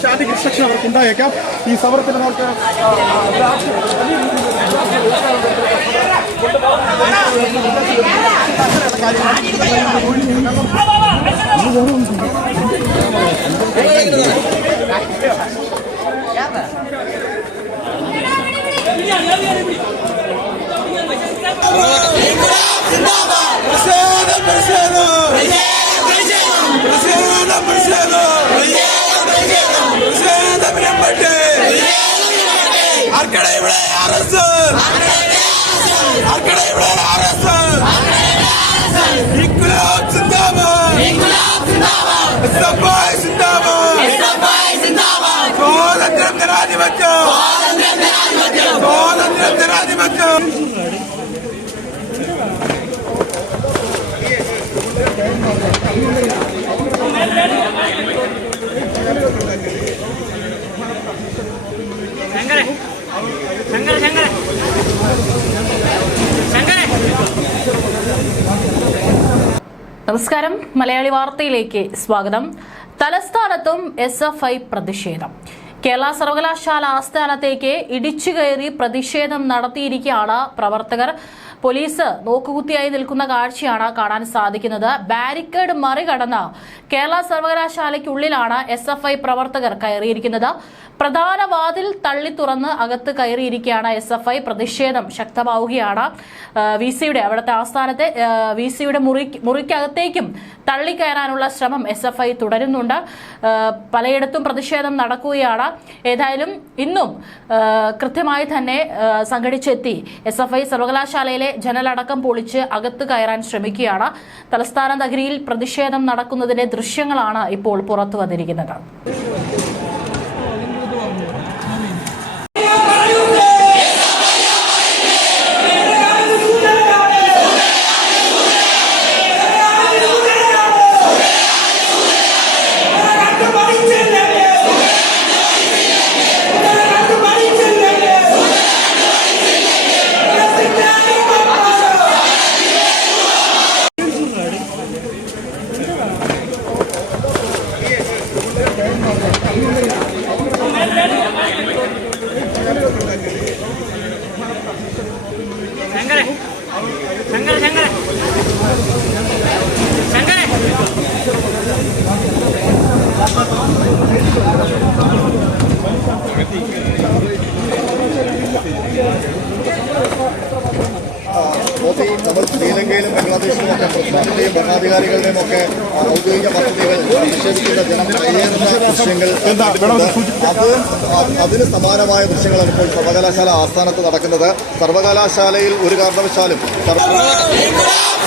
ಶಾಲೆಗೆ ಶಿಕ್ಷಣ ಬರ್ತಿಂದ ಯಾಕೆ ಈ ಸಮರ್ಪಣೆ ನೋಡ್ತಾ Yeah, yeah, yeah. மக்களை விட அரசு. നമസ്കാരം. മലയാളി വാർത്തയിലേക്ക് സ്വാഗതം. തലസ്ഥാനത്തും എസ് എഫ് ഐ പ്രതിഷേധം. കേരള സർവകലാശാല ആസ്ഥാനത്തേക്ക് ഇടിച്ചു കയറി പ്രതിഷേധം നടത്തിയിരിക്കുകയാണ് പ്രവർത്തകർ. പോലീസ് നോക്കുകുത്തിയായി നിൽക്കുന്ന കാഴ്ചയാണ് കാണാൻ സാധിക്കുന്നത്. ബാരിക്കേഡ് മറികടന്ന് കേരള സർവകലാശാലയ്ക്കുള്ളിലാണ് എസ് എഫ് ഐ പ്രവർത്തകർ കയറിയിരിക്കുന്നത്. പ്രധാന വാതിൽ തള്ളി തുറന്ന് അകത്ത് കയറിയിരിക്കുകയാണ് എസ് എഫ് ഐ. പ്രതിഷേധം ശക്തമാവുകയാണ്. വി സിയുടെ അവിടുത്തെ ആസ്ഥാനത്തെ വി സിയുടെ മുറി മുറിക്കകത്തേക്കും തള്ളിക്കയറാനുള്ള ശ്രമം എസ് എഫ് ഐ തുടരുന്നുണ്ട്. പലയിടത്തും പ്രതിഷേധം നടക്കുകയാണ്. ഏതായാലും ഇന്നും കൃത്യമായി തന്നെ സംഘടിച്ചെത്തി എസ് എഫ് ഐ സർവകലാശാലയിലെ ജനലടക്കം പൊളിച്ച് അകത്ത് കയറാൻ ശ്രമിക്കുകയാണ്. തലസ്ഥാന നഗരിയിൽ പ്രതിഷേധം നടക്കുന്നതിന്റെ ദൃശ്യങ്ങളാണ് ഇപ്പോൾ പുറത്തു വന്നിരിക്കുന്നത്. മോദി നമ്മൾ ശ്രീലങ്കയിലും ബംഗ്ലാദേശിലും ഒക്കെ പ്രധാനത്തെയും ഭരണാധികാരികളുടെയും ഒക്കെ ഔദ്യോഗിക പദ്ധതികൾ നിഷേധിക്കുന്ന ജനം കയ്യേറുന്ന ദൃശ്യങ്ങൾ. അത് അതിന് സമാനമായ ദൃശ്യങ്ങളാണ് ഇപ്പോൾ സർവകലാശാല ആസ്ഥാനത്ത് നടക്കുന്നത്. സർവകലാശാലയിൽ ഒരു കാരണവശാലും സർവ-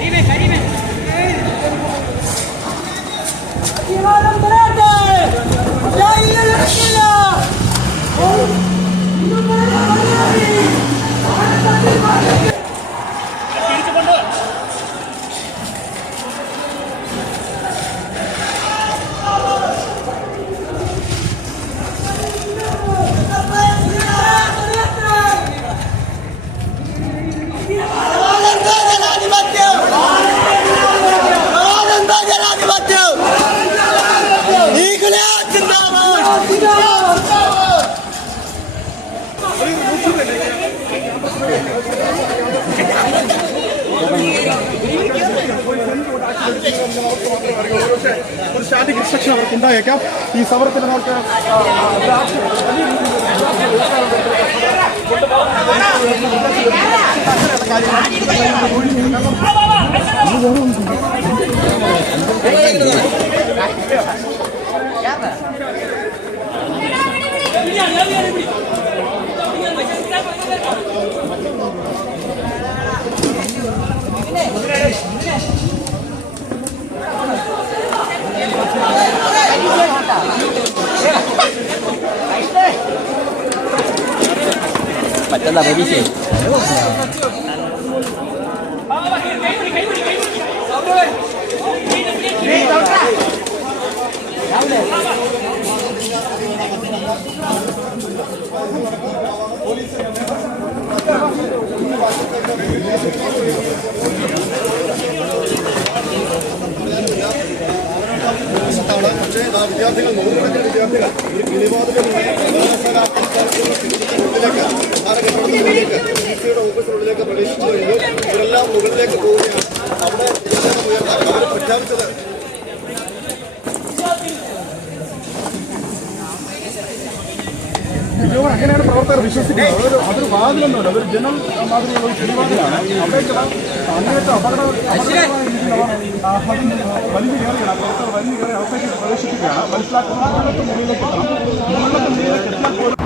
Caribe, Caribe. ಒಂದು ಶಾಲೆಗೆ ಇನ್ಸ್ಟ್ರಕ್ಷನ್ ಅವ್ರು ಕುಂದಾಗಕ್ಕೆ ಈ ಸಮರ್ಪಣೆ Yeah, yeah, yeah. ഒരു ആക്ഷൻ വലിയ രീതിയിൽ പറ്റുന്ന പരീക്ഷ ആണ്. പക്ഷേ ആ വിദ്യാർത്ഥികൾ നൂറുകണക്കിന് 好 ഇവരെല്ലാം മുകളിലേക്ക് പോവുകയാണ്. അവിടെ ഉയർത്താൻ അവർ പ്രഖ്യാപിച്ചത്. അങ്ങനെയാണ് പ്രവർത്തകർ വിശ്വസിക്കുന്നത്. അതൊരു വാതിലൊന്നുമല്ല അതൊരു ജനം മാതിരിയുള്ള ഒരു കിളിവാതിലാണ് അവിടേക്കുള്ള അങ്ങനത്തെ അപകട വലിഞ്ഞു കയറിയാണ്. പ്രവർത്തകർ വലിഞ്ഞു കയറി അകത്തേക്ക് പ്രവേശിക്കുകയാണ് മനസ്സിലാക്കുന്ന മുകളിലേക്ക് എത്തണം. മുകളിലേക്ക് മുകളിലേക്ക് എത്തിയാൽ